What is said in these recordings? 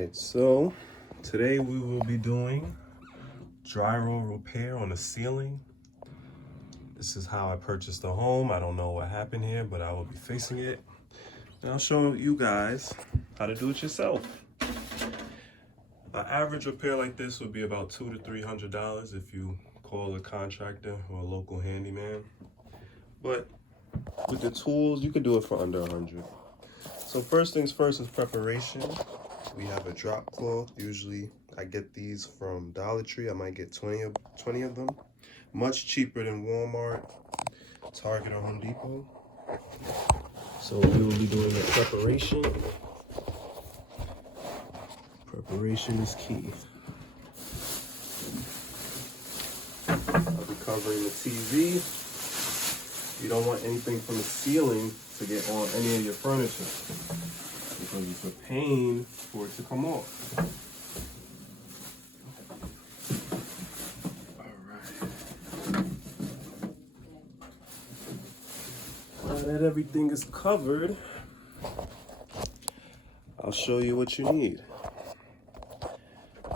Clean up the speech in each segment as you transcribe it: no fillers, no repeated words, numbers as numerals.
right, so today we will be doing drywall repair on the ceiling. This is how I purchased the home. I don't know what happened here, but I will be fixing it. And I'll show you guys how to do it yourself. An average repair like this would be about $200 to $300 if you call a contractor or a local handyman. But with the tools, you can do it for under $100. So first things first is preparation. We have a drop cloth. Usually I get these from Dollar Tree. I might get 20 of them. Much cheaper than Walmart, Target, or Home Depot. So we will be doing the preparation. Preparation is key. I'll be covering the TV. You don't want anything from the ceiling to get on any of your furniture, because it's a pain for it to come off. All right. Now that everything is covered, I'll show you what you need.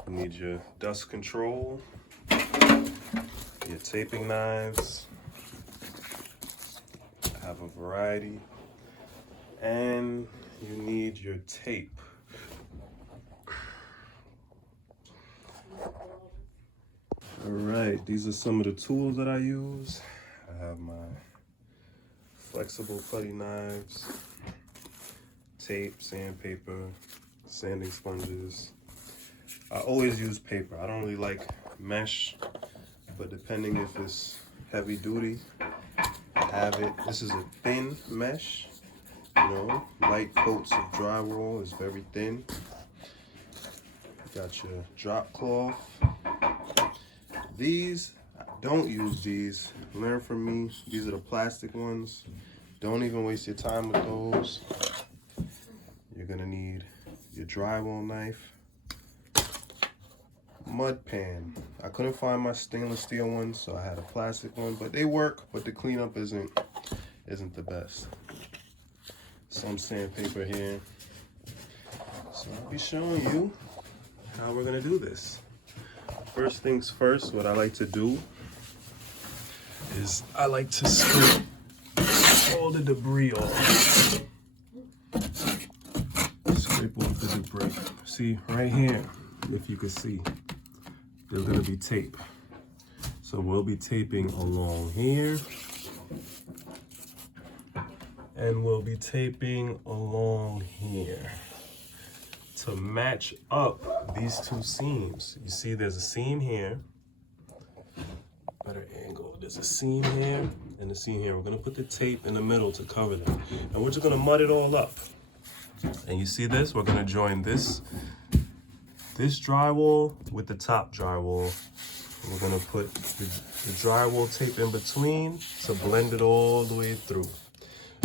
You need your dust control, your taping knives. I have a variety. And you need your tape. All right, these are some of the tools that I use. I have my flexible putty knives, tape, sandpaper, sanding sponges. I always use paper. I don't really like mesh, but depending if it's heavy duty, I have it. This is a thin mesh. You know, light coats of drywall is very thin. You got your drop cloth. These, don't use these. Learn from me. These are the plastic ones. Don't even waste your time with those. You're gonna need your drywall knife. Mud pan. I couldn't find my stainless steel one, so I had a plastic one, but they work, but the cleanup isn't the best. Some sandpaper here. So I'll be showing you how we're gonna do this. First things first, what I like to do is I like to scrape all the debris off. Scrape off the debris. See, right here, if you can see, there's gonna be tape. So we'll be taping along here. And we'll be taping along here to match up these two seams. You see there's a seam here. Better angle. There's a seam here and a seam here. We're gonna put the tape in the middle to cover them. And we're just gonna mud it all up. And you see this? We're gonna join this drywall with the top drywall. We're gonna put the drywall tape in between to blend it all the way through.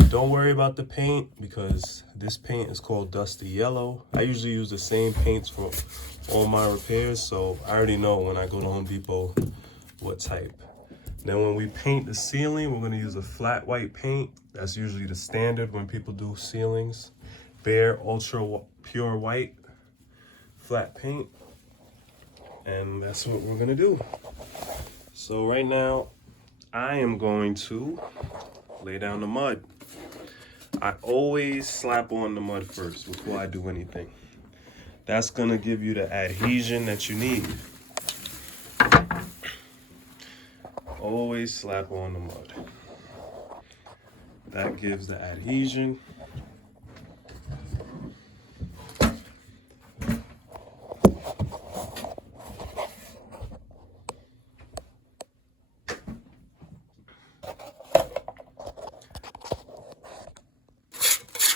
Don't worry about the paint, because this paint is called Dusty Yellow. I usually use the same paints for all my repairs, so I already know when I go to Home Depot what type. Then when we paint the ceiling, we're gonna use a flat white paint. That's usually the standard when people do ceilings. Bare ultra pure white flat paint. And that's what we're gonna do. So right now, I am going to lay down the mud. I always slap on the mud first before I do anything. That's gonna give you the adhesion that you need. Always slap on the mud. That gives the adhesion.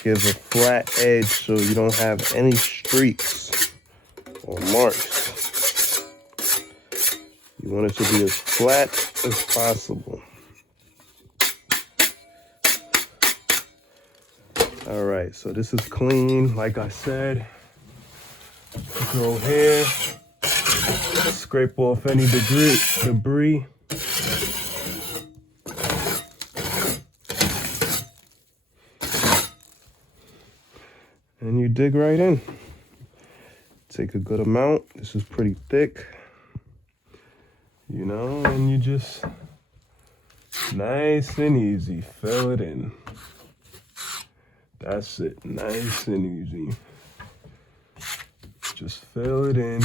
Gives a flat edge so you don't have any streaks or marks. You want it to be as flat as possible. All right, so this is clean. Like I said, go here, scrape off any debris. And you dig right in. take a good amount. This is pretty thick, you know, and you just nice and easy fill it in. That's it, nice and easy. Just fill it in.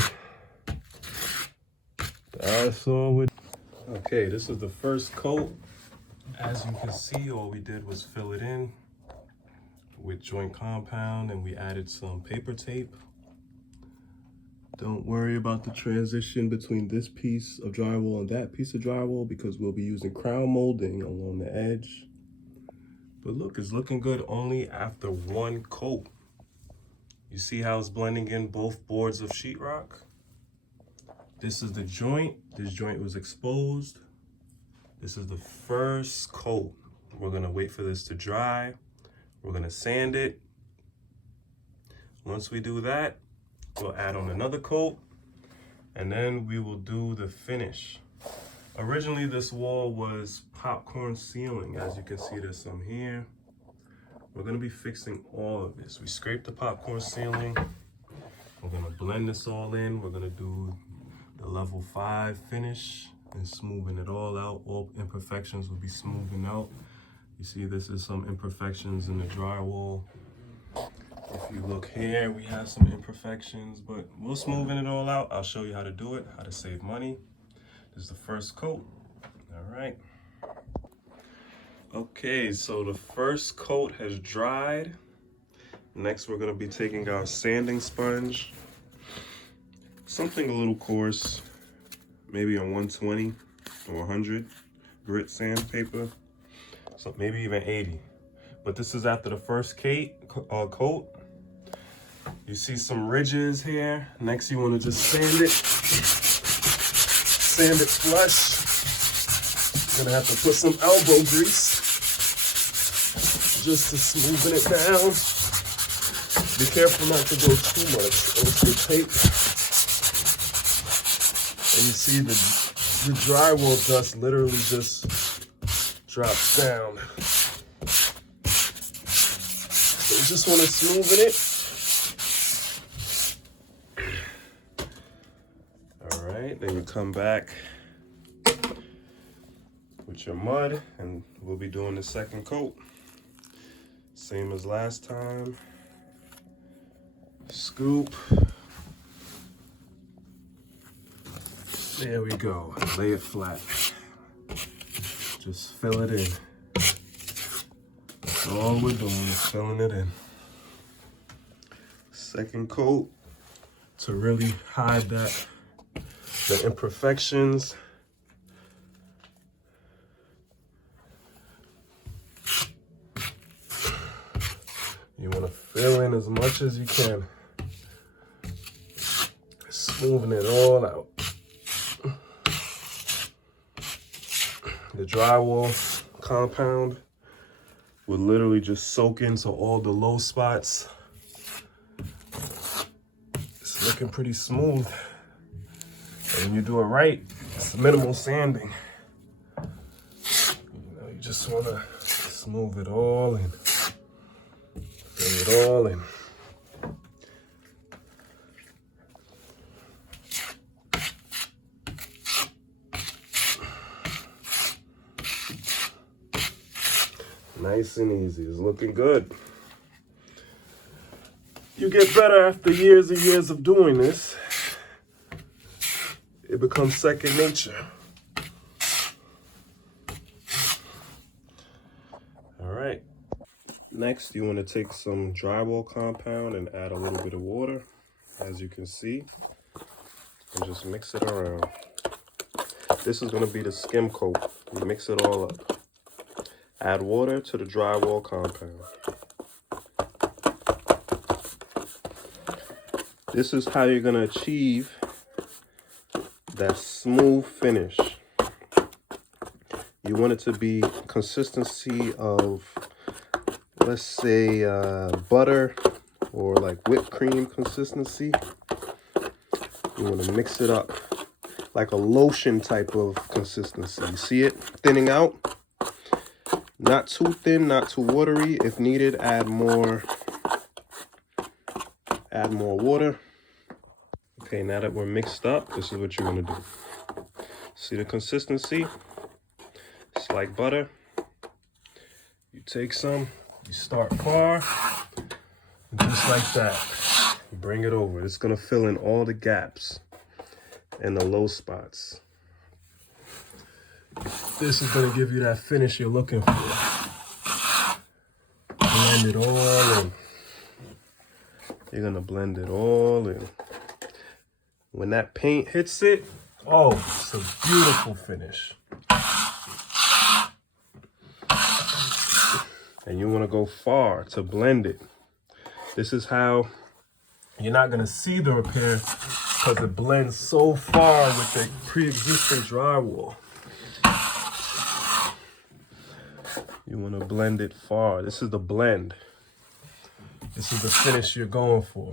That's all we. Okay, this is the first coat. As you can see, all we did was fill it in with joint compound, and we added some paper tape. Don't worry about the transition between this piece of drywall and that piece of drywall, because we'll be using crown molding along the edge. But look, it's looking good only after one coat. You see how it's blending in both boards of sheetrock? This is the joint. This joint was exposed. This is the first coat. We're gonna wait for this to dry. We're gonna sand it. Once we do that, we'll add on another coat, and then we will do the finish. Originally, this wall was popcorn ceiling. As you can see, there's some here. We're gonna be fixing all of this. We scraped the popcorn ceiling. We're gonna blend this all in. We're gonna do the level 5 finish and smoothing it all out. All imperfections will be smoothing out. You see, this is some imperfections in the drywall. If you look here, we have some imperfections, but we're smoothing it all out. I'll show you how to do it, how to save money. This is the first coat. All right. Okay, so the first coat has dried. Next, we're gonna be taking our sanding sponge, something a little coarse, maybe a 120 or 100 grit sandpaper, so maybe even 80. But this is after the first coat. You see some ridges here. Next, you want to just sand it flush. You're gonna have to put some elbow grease just to smoothen it down. Be careful not to go too much into the tape. And you see the drywall dust literally just drops down. So you just want to smoothen it. All right, then you come back with your mud, and we'll be doing the second coat. Same as last time. Scoop. There we go. Lay it flat. Just fill it in. That's all we're doing is filling it in. Second coat to really hide the imperfections. You want to fill in as much as you can. Smoothing it all out. The drywall compound will literally just soak into all the low spots. It's looking pretty smooth. And when you do it right, it's minimal sanding. You know, you just want to smooth it all in. Fill it all in. Nice and easy. It's looking good. You get better after years and years of doing this. It becomes second nature. All right. Next, you want to take some drywall compound and add a little bit of water, as you can see, and just mix it around. This is going to be the skim coat. You mix it all up. Add water to the drywall compound. This is how you're going to achieve that smooth finish. You want it to be consistency of, let's say, butter or like whipped cream consistency. You want to mix it up like a lotion type of consistency. You see it thinning out? Not too thin, not too watery. If needed, add more water. Okay, now that we're mixed up, this is what you're gonna do. See the consistency? It's like butter. You take some, you start far, and just like that, you bring it over. It's gonna fill in all the gaps and the low spots. This is gonna give you that finish you're looking for. Blend it all in. You're gonna blend it all in. When that paint hits it, oh, it's a beautiful finish. And you wanna go far to blend it. This is how you're not gonna see the repair because it blends so far with the pre-existing drywall. You wanna blend it far. This is the blend. This is the finish you're going for.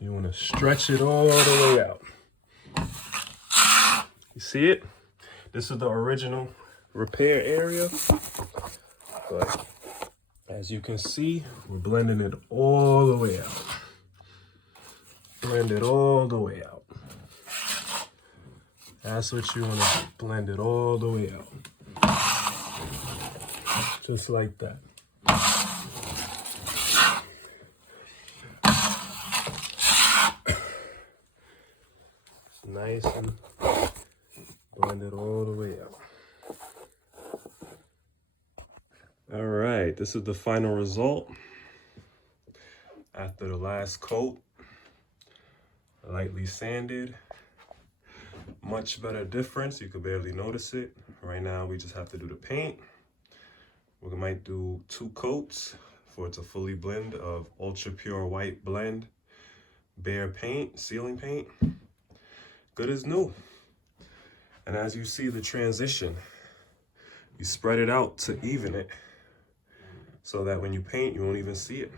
You wanna stretch it all the way out. You see it? This is the original repair area. But as you can see, we're blending it all the way out. Blend it all the way out. That's what you want to do. Blend it all the way out. Just like that. Nice and blend it all the way out. All right, this is the final result after the last coat. Lightly sanded. Much better difference. You could barely notice it. Right now, we just have to do the paint. We might do 2 coats for it to fully blend of ultra pure white blend, bare paint, ceiling paint. Good as new. And as you see the transition, you spread it out to even it so that when you paint, you won't even see it.